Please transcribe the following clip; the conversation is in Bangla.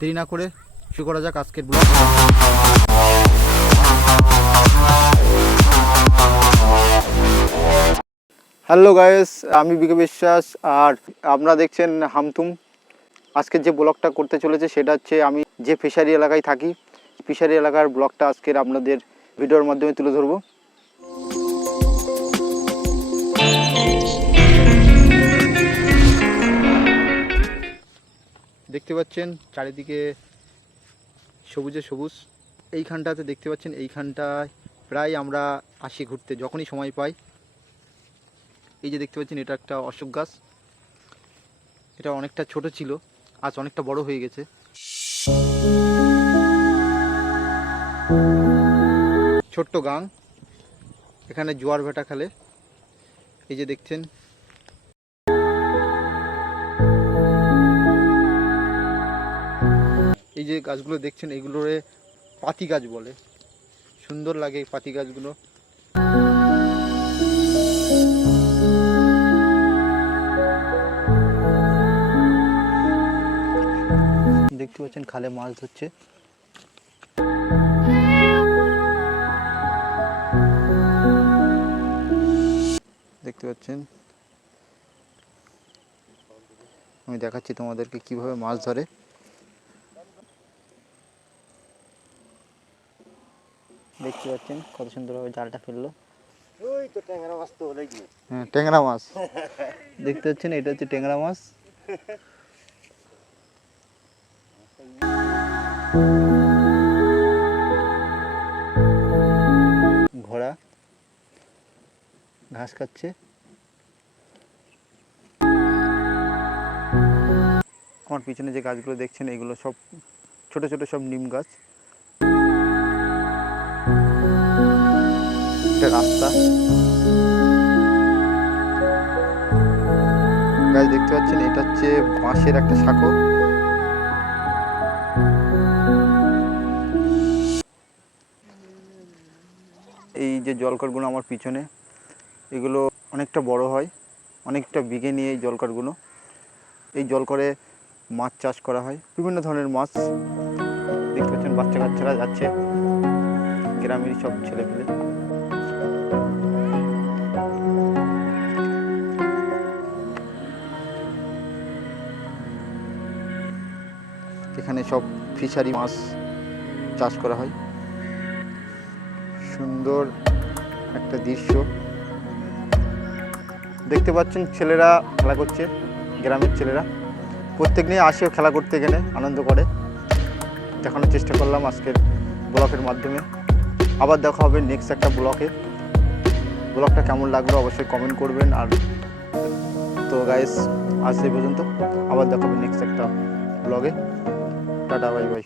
দেরি না করে শুরু করা যাক আজকের ব্লগ। হ্যালো গাইস, আমি বিকে বিশ্বাস আর আপনারা দেখছেন হামতুম। আজকের যে ব্লগটা করতে চলেছে সেটা হচ্ছে আমি যে ফিশারি এলাকায় থাকি, ফিশারি এলাকার ব্লগটা আজকের আপনাদের ভিডিওর মাধ্যমে তুলে ধরবো। দেখতে পাচ্ছেন চারিদিকে সবুজে সবুজ। এইখানটাতে দেখতে পাচ্ছেন, এইখানটায় প্রায় আমরা আসি ঘুরতে যখনই সময় পাই। এই যে দেখতে পাচ্ছেন, এটা একটা অশোক গাছ। এটা অনেকটা ছোট ছিল, আজ অনেকটা বড় হয়ে গেছে। ছোট্ট গাং, এখানে জোয়ার ভাটা খেলে। এই যে দেখছেন, এই যে গাছগুলো দেখছেন, এগুলোরে পাতি গাছ বলে। সুন্দর লাগে পাতি গাছগুলো। দেখতে পাচ্ছেন খালে মাছ ধরছে। দেখতে পাচ্ছেন, আমি দেখাচ্ছি তোমাদেরকে কিভাবে মাছ ধরে। দেখতে পাচ্ছেন কত সুন্দরভাবে জালটা ফেললো। হ্যাঁ, ট্যাংরা মাছ। দেখতে পাচ্ছেন, এটা হচ্ছে ট্যাংরা মাছ। ঘোড়া ঘাস খাচ্ছে। আমার পিছনে যে গাছগুলো দেখছেন, এগুলো সব ছোট ছোট সব নিম গাছ। একটা রাস্তা, গাছ দেখতে পাচ্ছেন, এটা হচ্ছে বাঁশের একটা শাখো। এই যে জলকাঠগুলো আমার পিছনে, এগুলো অনেকটা বড় হয়, অনেকটা বিঘে নিয়ে এই জলকাঠগুলো। এই জলকরে মাছ চাষ করা হয়, বিভিন্ন ধরনের মাছ। দেখতে পাচ্ছেন বাচ্চা কাচ্চারা যাচ্ছে, গ্রামেরই সব ছেলেপেলে। এখানে সব ফিশারি মাছ চাষ করা হয়। সুন্দর একটা দৃশ্য দেখতে পাচ্ছেন। ছেলেরা খেলা করছে, গ্রামের ছেলেরা প্রত্যেক নিয়ে আসেও খেলা করতে, এখানে আনন্দ করে। দেখানোর চেষ্টা করলাম আজকের ব্লগের মাধ্যমে। আবার দেখা হবে নেক্সট একটা ব্লগে। ব্লগটা কেমন লাগলো অবশ্যই কমেন্ট করবেন। আর তো গাইস, আজ এই পর্যন্ত, আবার দেখা হবে নেক্সট একটা ব্লগে। Tata, bye bye.